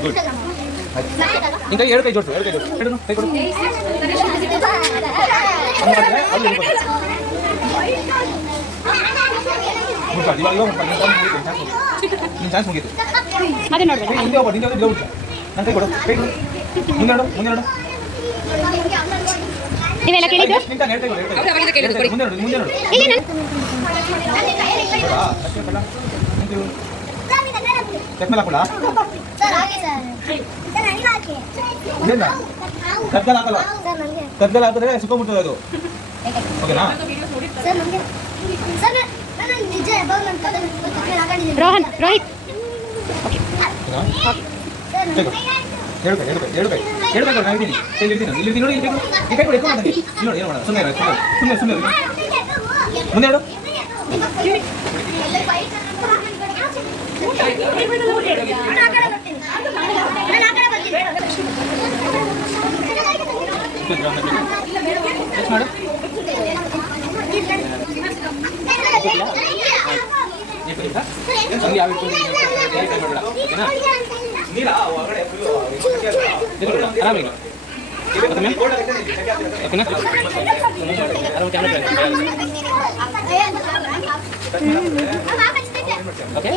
good ಇಂಕ ಎರಡು ಕೈ ಜೋಡಿಸು ಕೈ ಕೊಡು ನಿನ್ನ ಚಾನ್ಸ್ ಮುಗೀತು ಹಿಂದೆ ಹೋಗ್ಬಾರ್ದು ಹಿಂದೆ ಹೋಗಿ ನನ್ನ ಕೈ ಕೊಡು ಮುಂದೆ ನೀವೆಲ್ಲ ಕೇಳಿದ್ದು ಕದ್ಗಲ್ ಹಾಕಿದ್ರೆ ಸಿಕ್ಕೋಬಿಡ್ತದೆ ಅದು ಓಕೆನಾ ರೋಹಿತ್ ಹೇಳ್ಬೇಕು ನಾನು ಇದ್ದೀನಿ ಇಲ್ಲಿ ನೋಡಿ ಇಲ್ಲಿ ಕೈ ಕೊಡಿ ನೋಡಿ ಏನು ಮಾಡೋಣ ಸುಮ್ಮನೆ ಮುಂದೆ ಹೇಳು ಮಾಡು ಆರಾಮಿಲ್ಲ ಓಕೆ